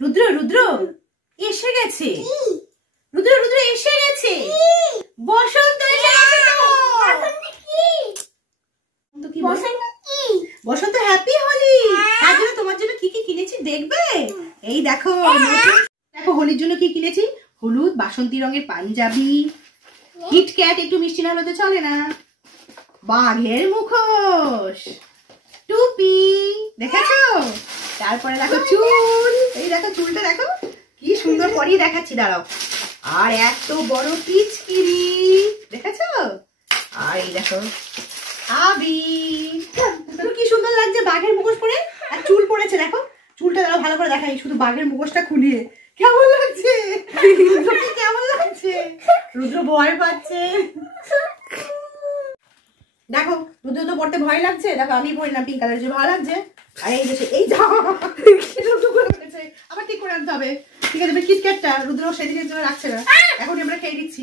রুদ্র রুদ্র এসে গেছে, রুদ্র রুদ্র এসে গেছে, বসন্ত এসে গেছে। বসন্ত হ্যাপি হোলি। তার জন্য তোমার জন্য কি কি কিনেছি দেখবে? এই দেখো, দেখো হোলির জন্য কি কিনেছি। হলুদ বাসন্তী রঙের পাঞ্জাবি, কিটক্যাট, একটু মিষ্টি না হলে তো চলে না, বাঘের মুখোশ, টুপি, দেখেছো? তারপরে দেখো চুল, এই দেখো চুলটা দেখো কি সুন্দর পরিয়ে দেখাচ্ছি, দাঁড়াও। আর এত বড় পিচকিরি, দেখেছো? আর এই দেখো আবির, কি সুন্দর লাগছে বাঘের মুখোশ পরে। আর চুল পড়েছে দেখো, চুলটা দাঁড়াও ভালো করে দেখাই, শুধু বাঘের মুখোশটা খুলিয়ে। কেমন লাগছে? কেমন লাগছে? রুদ্র ভয় পাচ্ছে। দেখো রুদ্র তো পড়তে ভয় লাগছে, দেখো আমি পড়লাম পিঙ্ক কালার, যে ভালো লাগছে। আর এই যে এই আবার ঠিক করে আনতে হবে। ঠিক আছে, কিটক্যাটটা রুদ্র সেদিনের জন্য রাখছে না, এখন আমরা খেয়ে দিচ্ছি।